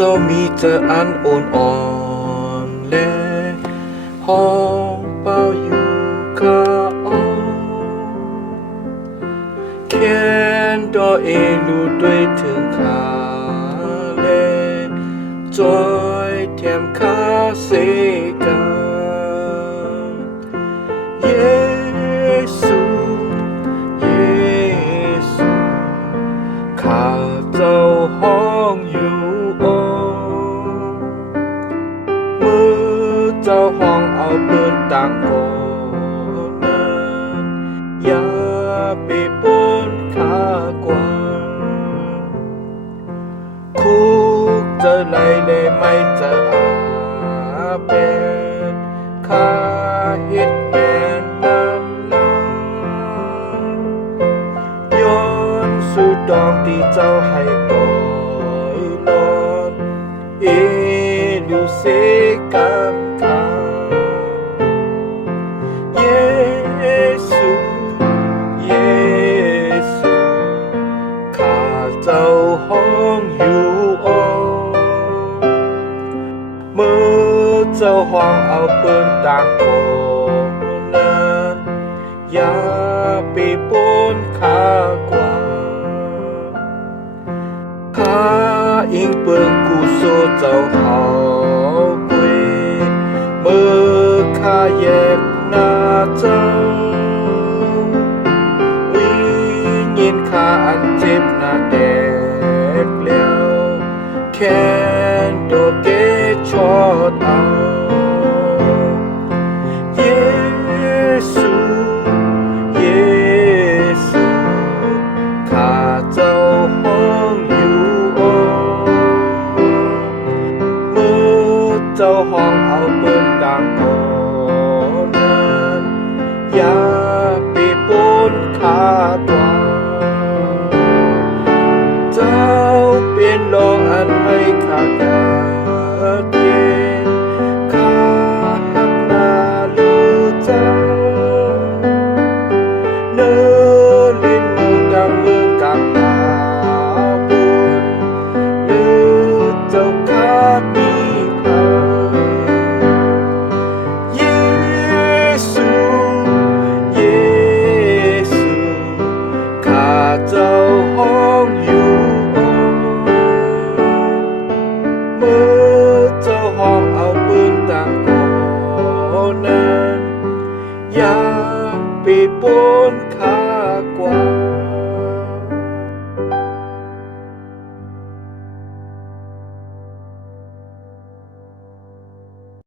เจ้ามีแต่อันโอนอ่อนและห้องเป้าอยู่ข้าแค้นดอเอลูด้วยถึงขาและจอยแถมข้าเสกันเยซูเยซูข้าเจ้าห้องอยู่มือเจ้าห้องเอาเปิดต่างก่อนนั้นอย่าไปปนข้ากวนคุกจะไหลเลยไม่จะอาเป็นข้าเฮ็ดแม่นำนาย้อนสู่ดองที่เจ้าให้ปล่อยลอนเอลูเซกัมคาเยซูเยซูข้าเจ้าห้องอยู่เมื่อเจ้าห้องเอาเปิ้นต่างโกนั้นอย่าไปปนข้ากว่าข้าอิงเปิ้นกูโซเจ้าเฮากุยเมื่อข้าแยกหน้าเจ้าวิญินข้าอันเจ็บหน้าแตกแล้วแค่โดเกชอดเอาเยซูเยซูข้าเจ้าห้องอยู่เมื่อเจ้าห้องเอาเปิ้นต่างก่อนนั้นอย่าไปปนข้ากว่าเจ้าเป็นรองอันให้ข้าเกิดเย็นข้าหักหน้าลูกเจ้าเนื้อเล่นมือดังมือกับหาบุญหรือเจ้าข้ามีภัยเยซูเยซูข้าเจ้าห้องอยู่เมื่อเจ้าห้องเอาปืนต่างก่อนนั้นอย่าไปปน